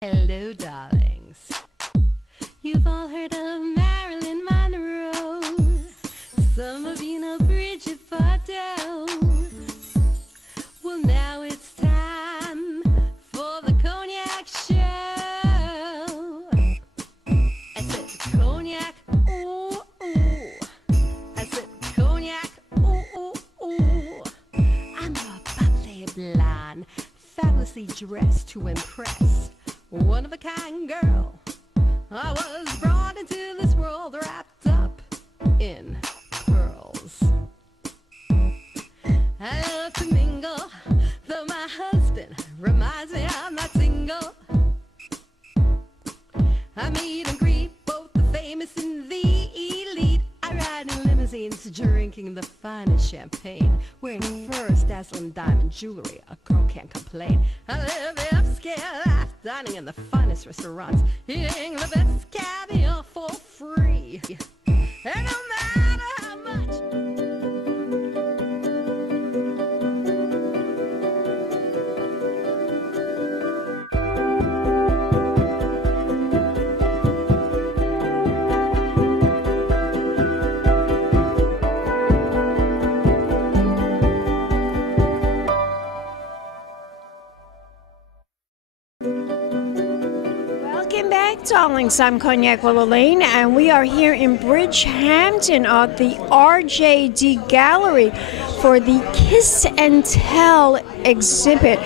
Hello, darlings. You've all heard of Marilyn Monroe. Some of you know Bridget Bardot. Well, now it's time for the Cognac show. I said Cognac, ooh, ooh. I said Cognac, ooh, ooh, ooh. I'm a bubbly blonde, fabulously dressed to impress. One of a kind girl. I was brought into this world wrapped up in pearls. I love to mingle, though my husband reminds me I'm not single. I meet and greet both the famous and the elite. I ride in limousines, drinking the finest champagne, wearing furs, dazzling diamond jewelry. A girl can't complain. I live the upscale life, dining in the finest restaurants, eating the best caviar for free. And no matter how much. Welcome back, darlings. I'm Cognac Wellerlane, and we are here in Bridgehampton at the RJD Gallery for the Kiss and Tell exhibit.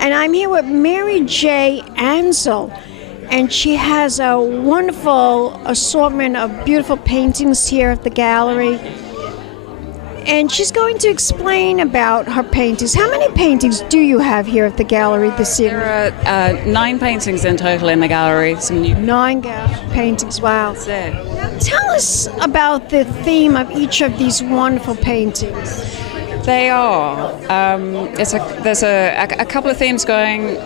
And I'm here with Mary J. Ansell, and she has a wonderful assortment of beautiful paintings here at the gallery. And she's going to explain about her paintings. How many paintings do you have here at the gallery this evening? There are 9 paintings in total in the gallery. Some new 9 paintings, wow. That's it. Now, tell us about the theme of each of these wonderful paintings. They are. There's a couple of themes going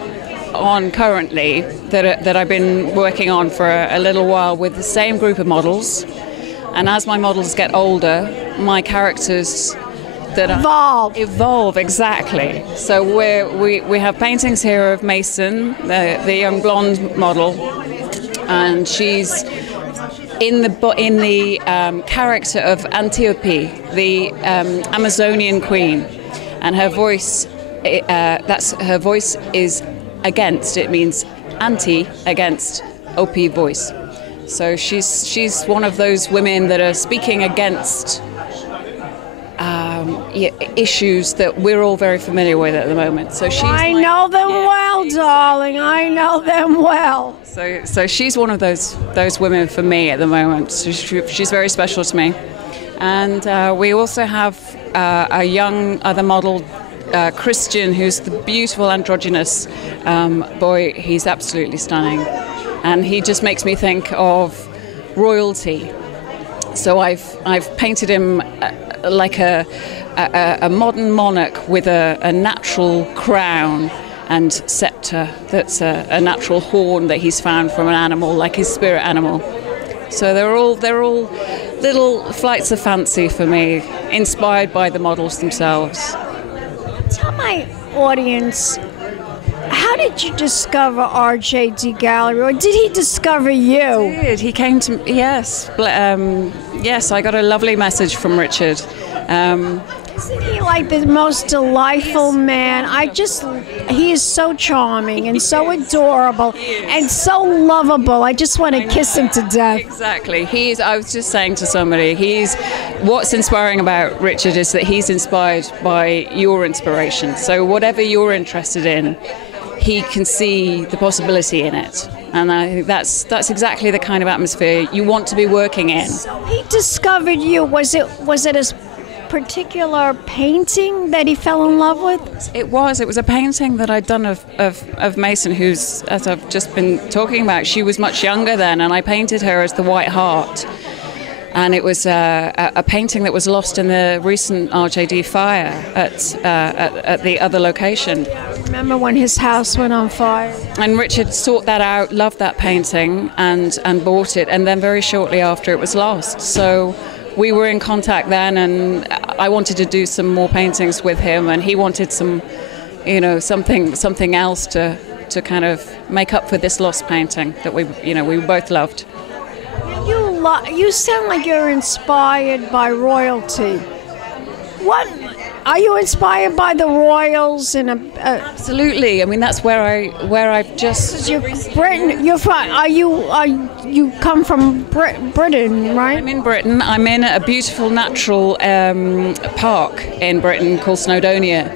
on currently that I've been working on for a little while with the same group of models. And as my models get older, my characters that evolve exactly. So we have paintings here of Mason, the young blonde model, and she's in the character of Antiope, the Amazonian queen, and her voice her voice is against. It means anti against OP voice. So she's one of those women that are speaking against issues that we're all very familiar with at the moment. So I know them well, darling. I know them well. So she's one of those women for me at the moment. So she's very special to me. And we also have a young other model, Christian, who's the beautiful androgynous boy. He's absolutely stunning. And he just makes me think of royalty. So I've painted him like a modern monarch with a natural crown and scepter that's a natural horn that he's found from an animal, like his spirit animal. So they're all little flights of fancy for me, inspired by the models themselves. Tell my audience, how did you discover RJD Gallery, or did he discover you? He came to me, yes. Yes, I got a lovely message from Richard. Isn't he like the most delightful man? He is so charming and so adorable and so lovable. I just want to kiss him to death. Exactly. I was just saying to somebody, what's inspiring about Richard is that he's inspired by your inspiration. So whatever you're interested in, he can see the possibility in it. And I think that's exactly the kind of atmosphere you want to be working in. So he discovered you. Was it a particular painting that he fell in love with? It was a painting that I'd done of Mason, who's, as I've just been talking about, she was much younger then, and I painted her as the White Hart. And it was a painting that was lost in the recent RJD fire at the other location. Remember when his house went on fire? And Richard sought that out, loved that painting, and bought it. And then very shortly after, it was lost. So we were in contact then, and I wanted to do some more paintings with him, and he wanted some, something else to to kind of make up for this lost painting that we both loved. You sound like you're inspired by royalty. What are you inspired by the royals and Absolutely. I mean, that's where I've just. You're Britain. You're from. You come from Britain, right? I'm in Britain. I'm in a beautiful natural park in Britain called Snowdonia,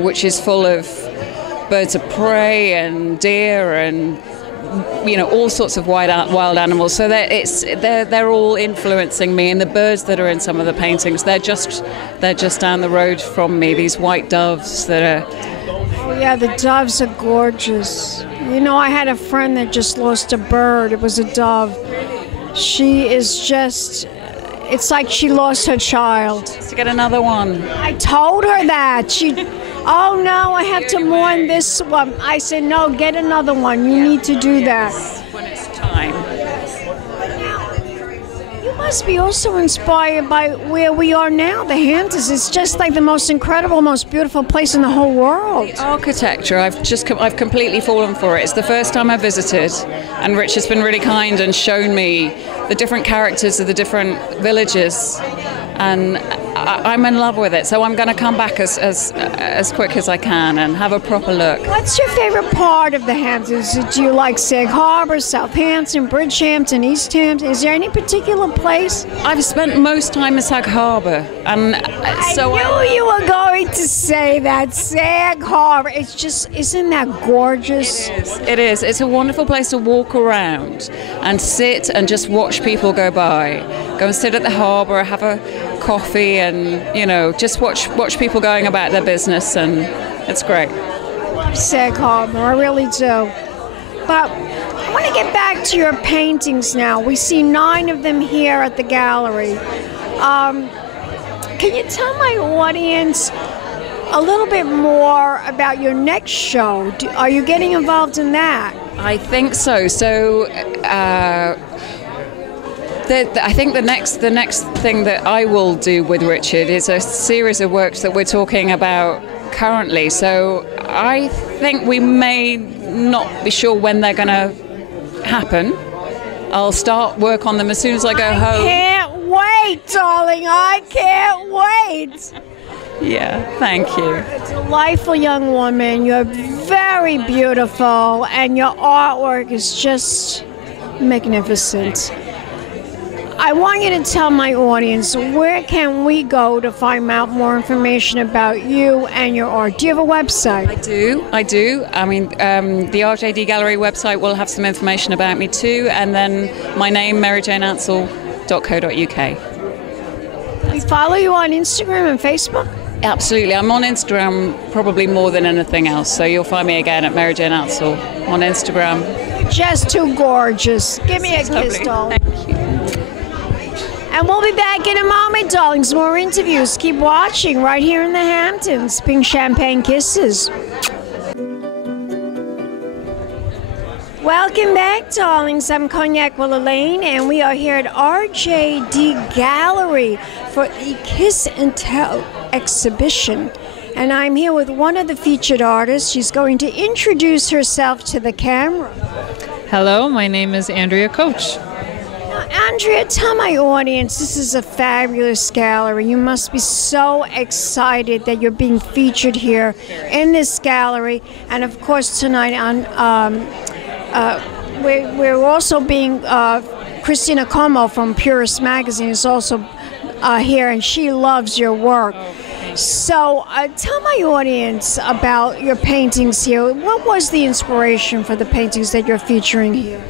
which is full of birds of prey and deer and all sorts of wild animals. So they're all influencing me, and the birds that are in some of the paintings, they're just down the road from me. These white doves that are. Oh yeah, the doves are gorgeous. I had a friend that just lost a bird. It was a dove. She is just. It's like she lost her child. To get another one. I told her that. Oh no, I have to mourn this one. I said, no, get another one. You need to do that. When it's time. You must be also inspired by where we are now, the Hamptons. It's just like the most incredible, most beautiful place in the whole world. The architecture, I've completely fallen for it. It's the first time I visited, and Rich has been really kind and shown me the different characters of the different villages, and I'm in love with it. So I'm going to come back as quick as I can and have a proper look. What's your favorite part of the Hamptons? Do you like Sag Harbor, Southampton, Bridgehampton, East Hampton? Is there any particular place? I've spent most time in Sag Harbor, and so I knew you were going to say that. Sag Harbor. It's just, isn't that gorgeous? It is. It's a wonderful place to walk around and sit and just watch people go by. Go and sit at the harbor, have a coffee, and just watch people going about their business, and it's great. I love Sag Harbor, I really do. But I want to get back to your paintings now. We see 9 of them here at the gallery. Can you tell my audience a little bit more about your next show? Are you getting involved in that? I think so. So. I think the next thing that I will do with Richard is a series of works that we're talking about currently. So I think we may not be sure when they're going to happen. I'll start work on them as soon as I go home. I can't wait, darling. I can't wait. Yeah, thank you. You're a delightful young woman. You're very beautiful, and your artwork is just magnificent. I want you to tell my audience, where can we go to find out more information about you and your art? Do you have a website? I do. I mean, the RJD Gallery website will have some information about me too, and then my name, maryjaneansell.co.uk. We follow you on Instagram and Facebook? Absolutely. I'm on Instagram probably more than anything else, so you'll find me again at Mary Jane Ansell on Instagram. You're just too gorgeous. Give me a kiss, darling. Thank you. And we'll be back in a moment, darlings. More interviews. Keep watching right here in the Hamptons. Pink champagne kisses. Welcome back, darlings. I'm Cognac Wellerlane, and we are here at RJD Gallery for the Kiss and Tell exhibition. And I'm here with one of the featured artists. She's going to introduce herself to the camera. Hello, my name is Andrea Kowch. Andrea, tell my audience, this is a fabulous gallery. You must be so excited that you're being featured here in this gallery. And of course, tonight we're also being, Cristina Cuomo from Purist magazine is also here, and she loves your work. So tell my audience about your paintings here. What was the inspiration for the paintings that you're featuring here?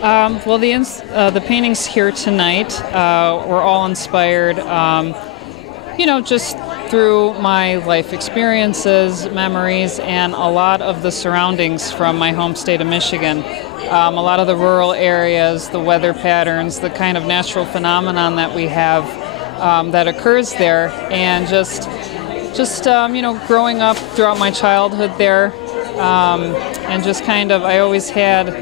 Well, the paintings here tonight were all inspired, just through my life experiences, memories, and a lot of the surroundings from my home state of Michigan. A lot of the rural areas, the weather patterns, the kind of natural phenomenon that we have that occurs there, and just growing up throughout my childhood there, and just kind of, I always had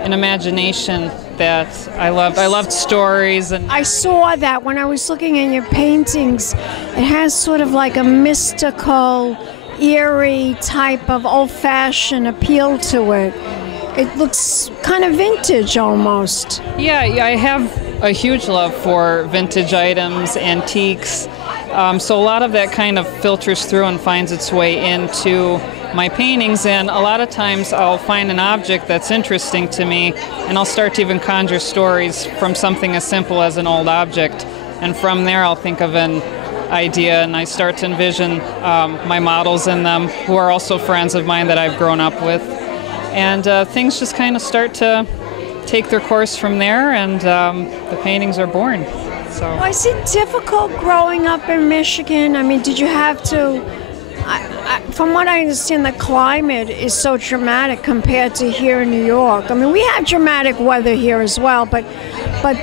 an imagination that I loved stories. And I saw that when I was looking at your paintings. It has sort of like a mystical, eerie type of old-fashioned appeal to it. It looks kind of vintage almost. Yeah, I have a huge love for vintage items, antiques. So a lot of that kind of filters through and finds its way into my paintings, and a lot of times I'll find an object that's interesting to me and I'll start to even conjure stories from something as simple as an old object, and from there I'll think of an idea and I start to envision my models in them, who are also friends of mine that I've grown up with, and things just kind of start to take their course from there, and the paintings are born. So. Was it difficult growing up in Michigan? I mean, did you have to... from what I understand, the climate is so dramatic compared to here in New York. I mean, we have dramatic weather here as well, but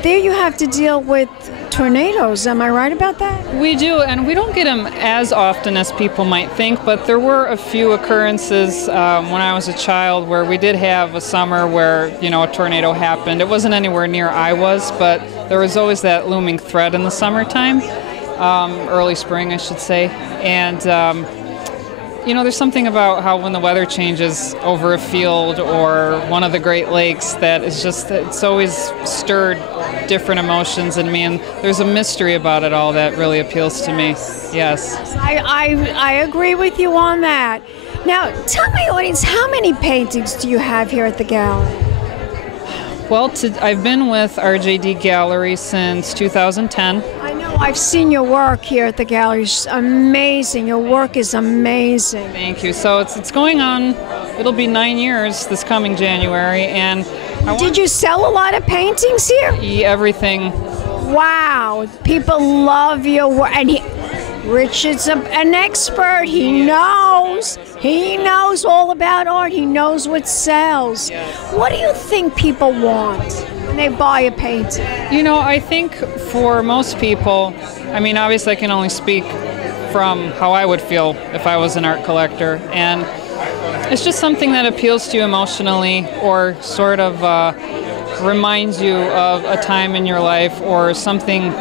there you have to deal with tornadoes. Am I right about that? We do, and we don't get them as often as people might think, but there were a few occurrences when I was a child where we did have a summer where, you know, a tornado happened. It wasn't anywhere near I was, but there was always that looming threat in the summertime, early spring, I should say, and you know, there's something about how when the weather changes over a field or one of the Great Lakes that is just, it's always stirred different emotions in me, and there's a mystery about it all that really appeals to me. Yes. I agree with you on that. Now, tell my audience, how many paintings do you have here at the gallery? Well, I've been with RJD Gallery since 2010. I know, I've seen your work here at the gallery. It's amazing. Your work is amazing. Thank you. So it's going on, it'll be 9 years this coming January, and did you sell a lot of paintings here? Everything. Wow, people love your work. And Richard's an expert. He knows all about art. He knows what sells. Yes. What do you think people want when they buy a painting? You know, I think for most people, I mean, obviously I can only speak from how I would feel if I was an art collector, and it's just something that appeals to you emotionally, or sort of reminds you of a time in your life, or something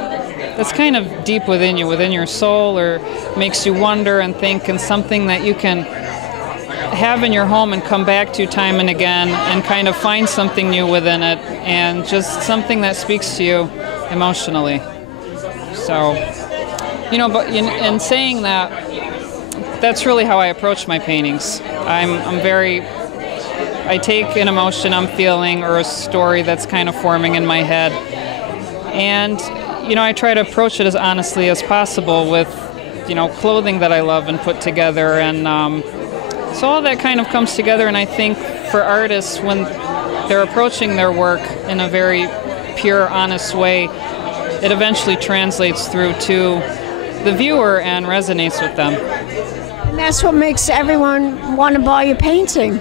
that's kind of deep within you, within your soul, or makes you wonder and think, and something that you can have in your home and come back to time and again and kind of find something new within it, and just something that speaks to you emotionally. So, you know, but in saying that, that's really how I approach my paintings. I take an emotion I'm feeling or a story that's kind of forming in my head, and you know, I try to approach it as honestly as possible with, you know, clothing that I love and put together, and so all that kind of comes together. And I think for artists, when they're approaching their work in a very pure, honest way, it eventually translates through to the viewer and resonates with them. And that's what makes everyone want to buy your painting.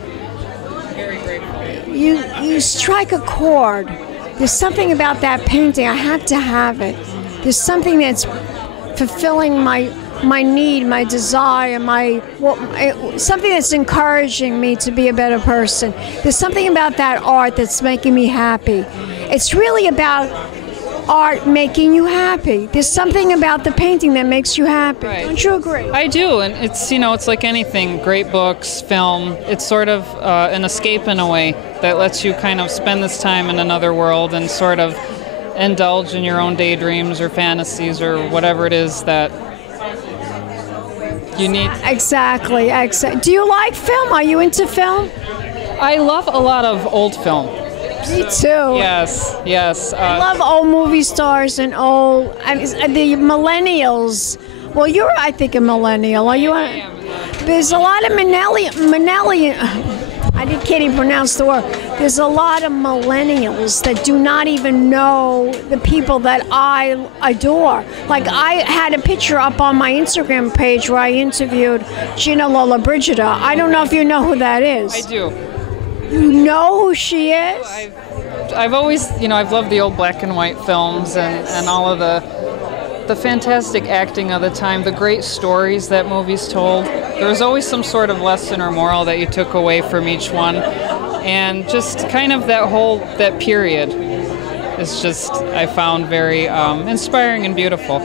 Very grateful. You strike a chord. There's something about that painting. I have to have it. There's something that's fulfilling my need, my desire, something that's encouraging me to be a better person. There's something about that art that's making me happy. It's really about art making you happy. There's something about the painting that makes you happy. Right. Don't you agree? I do, and it's, you know, it's like anything, great books, film, it's sort of an escape in a way that lets you kind of spend this time in another world and sort of indulge in your own daydreams or fantasies or whatever it is that you need. Exactly. Do you like film? Are you into film? I love a lot of old film. Me too. Yes. I love old movie stars and the millennials. Well, you're, I think, a millennial. Are you? There's a lot of I can't even pronounce the word. There's a lot of millennials that do not even know the people that I adore. Like, I had a picture up on my Instagram page where I interviewed Gina Lollobrigida. I don't know if you know who that is. I do. You know who she is? I've always, you know, I've loved the old black and white films and all of the fantastic acting of the time, the great stories that movies told. There was always some sort of lesson or moral that you took away from each one, and just kind of that period is just, I found very inspiring and beautiful.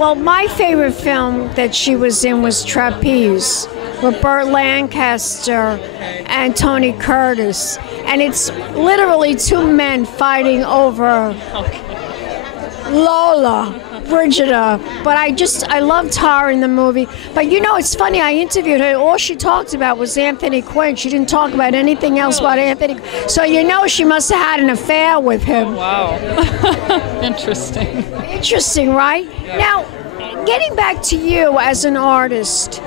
Well, my favorite film that she was in was Trapeze with Burt Lancaster and Tony Curtis. And it's literally two men fighting over Lola, Brigida. But I loved her in the movie. But you know, it's funny, I interviewed her. All she talked about was Anthony Quinn. She didn't talk about anything else about Anthony. So you know she must have had an affair with him. Oh, wow. Interesting. Interesting, right? Yeah. Now, getting back to you as an artist,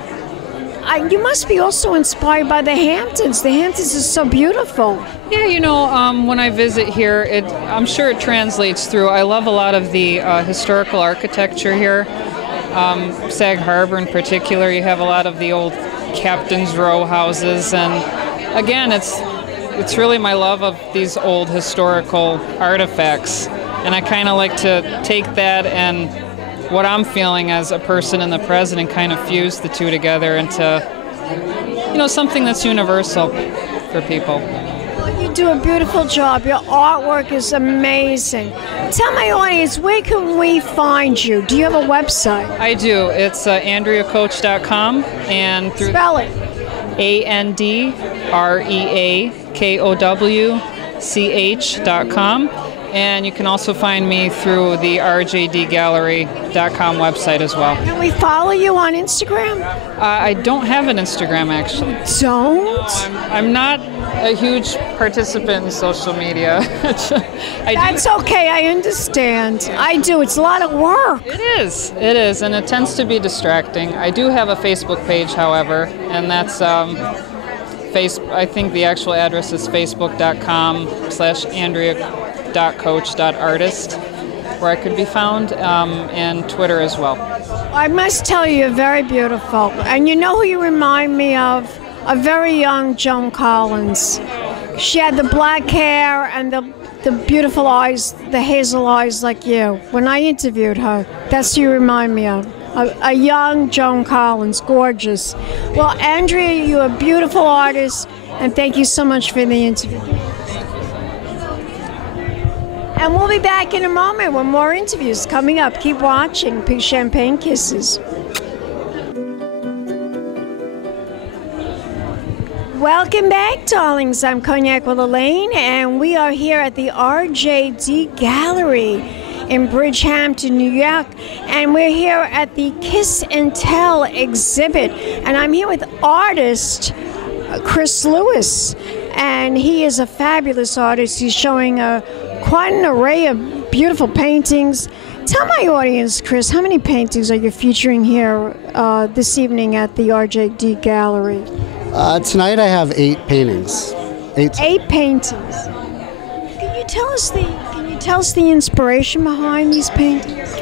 you must be also inspired by the Hamptons. The Hamptons is so beautiful. Yeah, you know, when I visit here, I'm sure it translates through. I love a lot of the historical architecture here. Sag Harbor in particular, you have a lot of the old captain's row houses. And again, it's really my love of these old historical artifacts. And I kind of like to take that and what I'm feeling as a person in the present and kind of fuse the two together into, you know, something that's universal for people. Well, you do a beautiful job. Your artwork is amazing. Tell my audience, where can we find you? Do you have a website? I do. It's AndreaCoach.com and through Spell it. AndreaKowch.com. And you can also find me through the rjdgallery.com website as well. Can we follow you on Instagram? I don't have an Instagram, actually. Don't? I'm not a huge participant in social media. That's okay, I understand. I do. It's a lot of work. It is, and it tends to be distracting. I do have a Facebook page, however, and that's I think the actual address is facebook.com/Andrea.coach.artist, where I could be found, and Twitter as well. I must tell you, you're very beautiful. And you know who you remind me of? A very young Joan Collins. She had the black hair and the beautiful eyes, the hazel eyes like you. When I interviewed her, that's who you remind me of. A young Joan Collins, gorgeous. Well, Andrea, you're a beautiful artist, and thank you so much for the interview. And we'll be back in a moment with more interviews coming up. Keep watching. Pink Champagne Kisses. Welcome back, darlings. I'm Cognac Wellerlane, and we are here at the RJD Gallery in Bridgehampton, New York, and we're here at the Kiss and Tell exhibit, and I'm here with artist Kris Lewis, and he is a fabulous artist. He's showing quite an array of beautiful paintings. Tell my audience, Kris, how many paintings are you featuring here this evening at the RJD Gallery? Tonight I have 8 paintings. 8 paintings. Can you tell us the inspiration behind these paintings?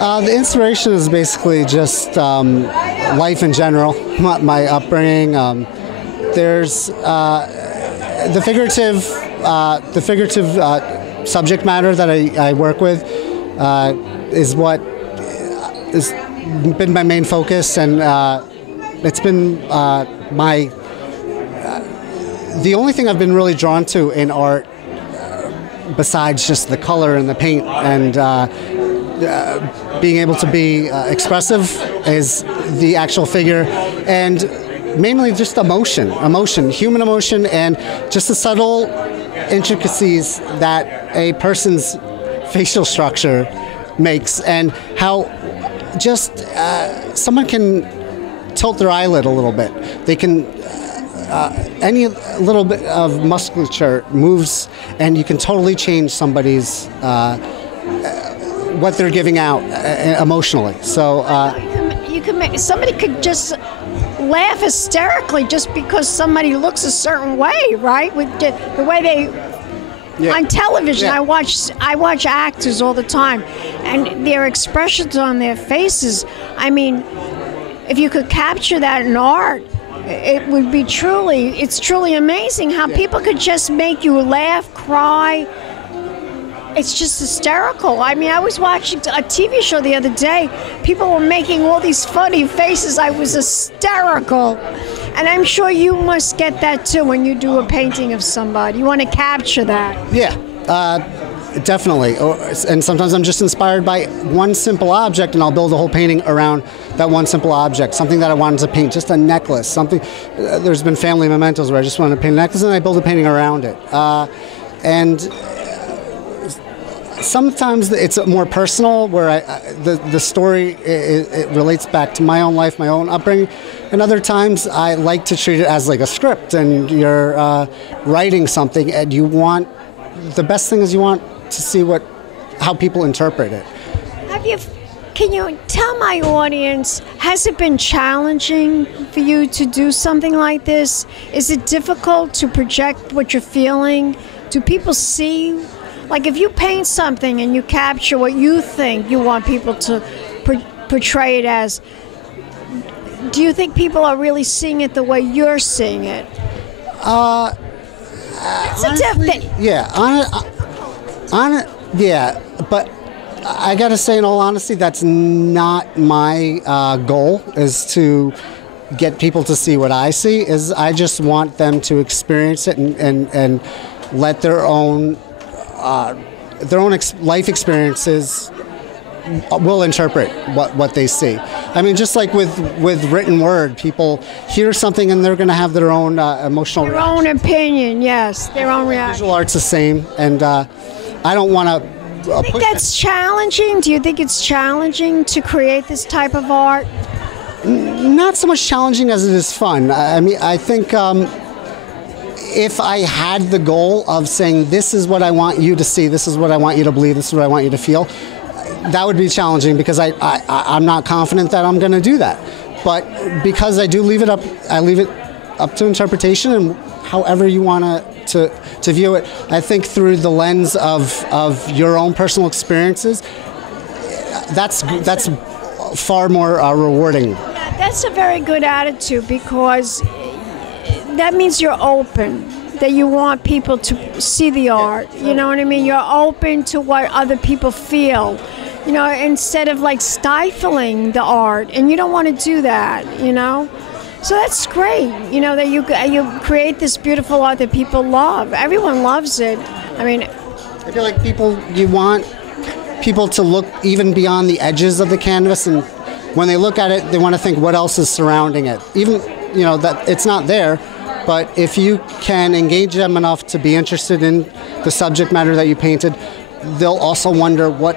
The inspiration is basically just life in general, my upbringing. There's the figurative subject matter that I work with is what has been my main focus, and it's been the only thing I've been really drawn to in art, besides just the color and the paint and being able to be expressive, is the actual figure, and mainly just emotion, human emotion, and just the subtle intricacies that a person's facial structure makes, and how just someone can tilt their eyelid a little bit. They can, any little bit of musculature moves, and you can totally change somebody's, what they're giving out emotionally. So somebody could just laugh hysterically just because somebody looks a certain way, right? With the way they. Yeah. On television, yeah. I watch actors all the time, and their expressions on their faces. I mean, if you could capture that in art, it would be it's truly amazing how people could just make you laugh, cry. It's just hysterical. I mean, I was watching a TV show the other day. People were making all these funny faces. I was hysterical. And I'm sure you must get that too when you do a painting of somebody. You want to capture that. Yeah. Definitely. And sometimes I'm just inspired by one simple object, and I'll build a whole painting around that one simple object, something that I wanted to paint, just a necklace, something. There's been family mementos where I just wanted to paint a necklace, and I build a painting around it. And sometimes it's more personal, where the story it relates back to my own life, my own upbringing. And other times I like to treat it as like a script, and you're writing something, and the best thing is you want to see how people interpret it. Can you tell my audience, has it been challenging for you to do something like this? Is it difficult to project what you're feeling? Do people see? Like if you paint something and you capture what you think you want people to portray it as, do you think people are really seeing it the way you're seeing it? Honestly, yeah, but I gotta say, in all honesty, that's not my goal, is to get people to see what I see. I just want them to experience it and let their own life experiences will interpret what they see. I mean, just like with written word, people hear something and they're going to have their own emotional reaction. Their own opinion, yes, their own reaction. Visual art's the same, and I don't want to do you think that's challenging? Do you think it's challenging to create this type of art? Not so much challenging as it is fun. I mean, I think if I had the goal of saying, this is what I want you to see, this is what I want you to believe, this is what I want you to feel, that would be challenging, because I'm not confident that I'm going to do that. But because I do leave it up to interpretation, and however you want to view it, I think through the lens of your own personal experiences, that's far more rewarding. Yeah, that's a very good attitude, because that means you're open, that you want people to see the art. You know what I mean? You're open to what other people feel. You know, instead of like stifling the art, and you don't want to do that, you know? So that's great, you know, that you create this beautiful art that people love. Everyone loves it. I mean, I feel like you want people to look even beyond the edges of the canvas, and when they look at it, they want to think what else is surrounding it. Even, you know, that it's not there, but if you can engage them enough to be interested in the subject matter that you painted, they'll also wonder what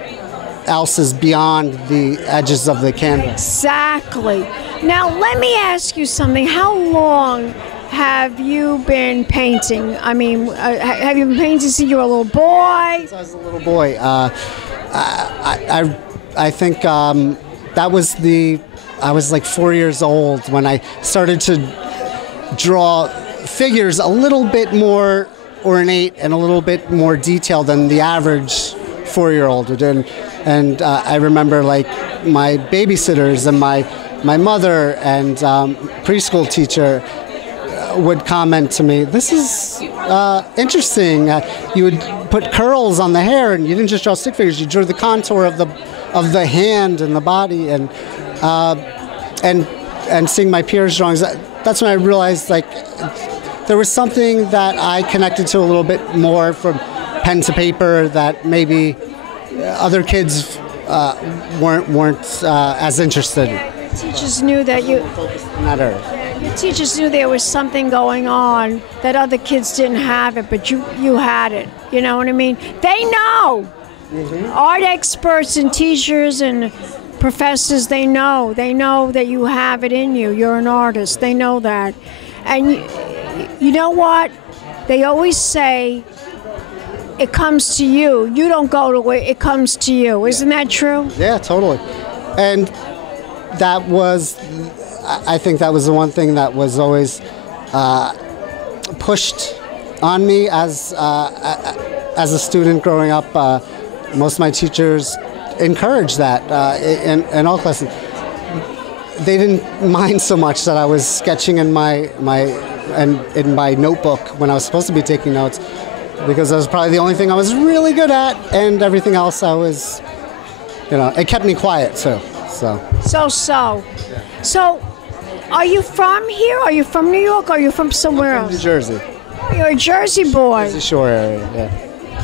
else is beyond the edges of the canvas. Exactly. Now, let me ask you something. How long have you been painting? I mean, have you been painting since you were a little boy? Since I was a little boy. I think that was I was like 4 years old when I started to draw figures a little bit more ornate and a little bit more detailed than the average 4-year-old would do. And I remember like my babysitters and my mother and preschool teacher would comment to me, "This is interesting. You would put curls on the hair, and you didn't just draw stick figures. You drew the contour of the hand and the body." And seeing my peers' drawings, that's when I realized like there was something that I connected to a little bit more from pen to paper that maybe other kids weren't as interested. Your teachers knew that your teachers knew there was something going on that other kids didn't have it, but you had it. You know what I mean? They know. Mm-hmm. Art experts and teachers and professors, they know that you have it in you. You're an artist. They know that. And you know what? They always say, it comes to you. You don't go to it. It comes to you. Isn't that true? Yeah, totally. And I think that was the one thing that was always pushed on me as a student growing up. Most of my teachers encouraged that in all classes. They didn't mind so much that I was sketching in my notebook when I was supposed to be taking notes, because that was probably the only thing I was really good at, and everything else I was, it kept me quiet too. So, are you from here? Are you from New York? Or are you from somewhere else? New Jersey. Oh, you're a Jersey boy. Jersey Shore area, yeah.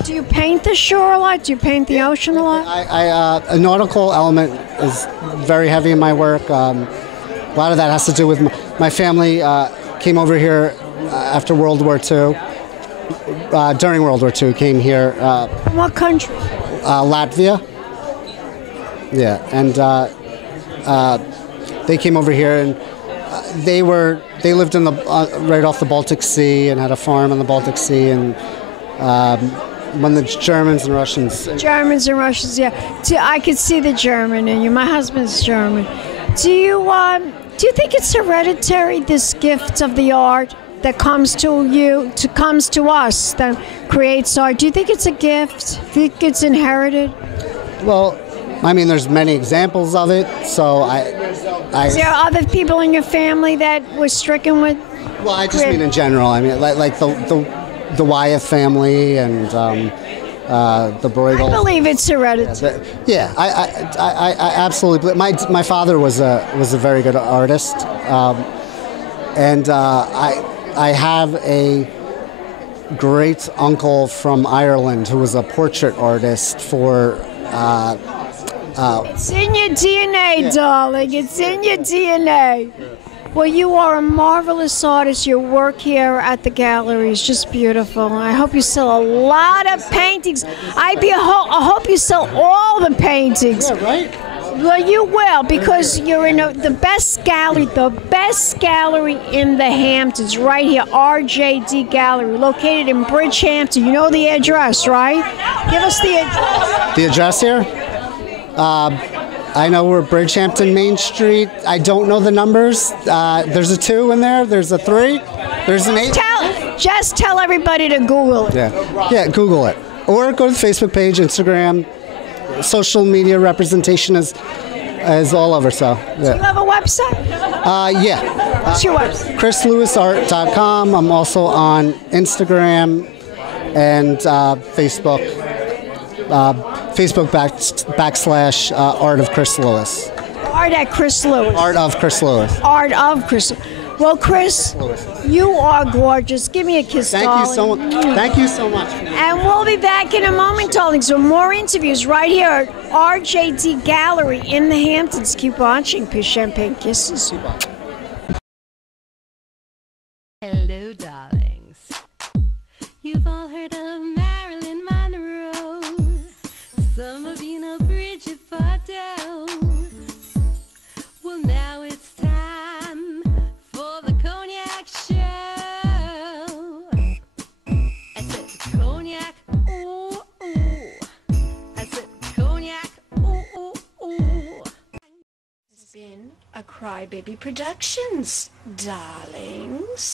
Do you paint the shore a lot? Do you paint the ocean a lot? A nautical element is very heavy in my work. A lot of that has to do with my family came over here after World War II. During World War II, came here. From what country? Latvia. Yeah, and they came over here, and they lived in the right off the Baltic Sea and had a farm on the Baltic Sea, and when the Germans and Russians. Yeah. I could see the German in you. My husband's German. Do you think it's hereditary, this gift of the art that comes to you, comes to us, that creates art? Do you think it's a gift? Do you think it's inherited? Well, I mean, there's many examples of it, so Is there other people in your family that were stricken with? Well, I just mean in general. I mean, like the Wyeth family and the Bruegel. I believe it's hereditary. Yeah, I absolutely. My father was a very good artist, and I have a great uncle from Ireland who was a portrait artist for. It's in your DNA, darling. It's in your DNA. Well, you are a marvelous artist. Your work here at the gallery is just beautiful. I hope you sell a lot of paintings. I hope you sell all the paintings. Yeah, right? Well, you will, because you're in the best gallery in the Hamptons, right here, RJD Gallery, located in Bridgehampton. You know the address, right? Give us the address. The address here? I know we're Bridgehampton Main Street. I don't know the numbers. There's a 2 in there. There's a 3. There's an 8. Just tell everybody to Google it. Yeah, Google it. Or go to the Facebook page, Instagram. Social media representation is all over. So, yeah. Do you have a website? Yeah. What's your website? KrisLewisArt.com. I'm also on Instagram and Facebook. Facebook / Art of Kris Lewis. Art at Kris Lewis. Art of Kris Lewis. Art of Kris. Well, Kris, you are gorgeous. Give me a kiss, darling. Thank you so much. And we'll be back in a moment, darling. So more interviews right here at RJD Gallery in the Hamptons. Keep watching. Peace, champagne, kisses. Hello, darlings. You've all heard of Marilyn Monroe. Some of you know Bridget Bardot. Well, now it's time for the Cognac show. I said Cognac, ooh, ooh. I said Cognac, ooh, ooh, ooh. It's been a Crybaby Productions, darlings.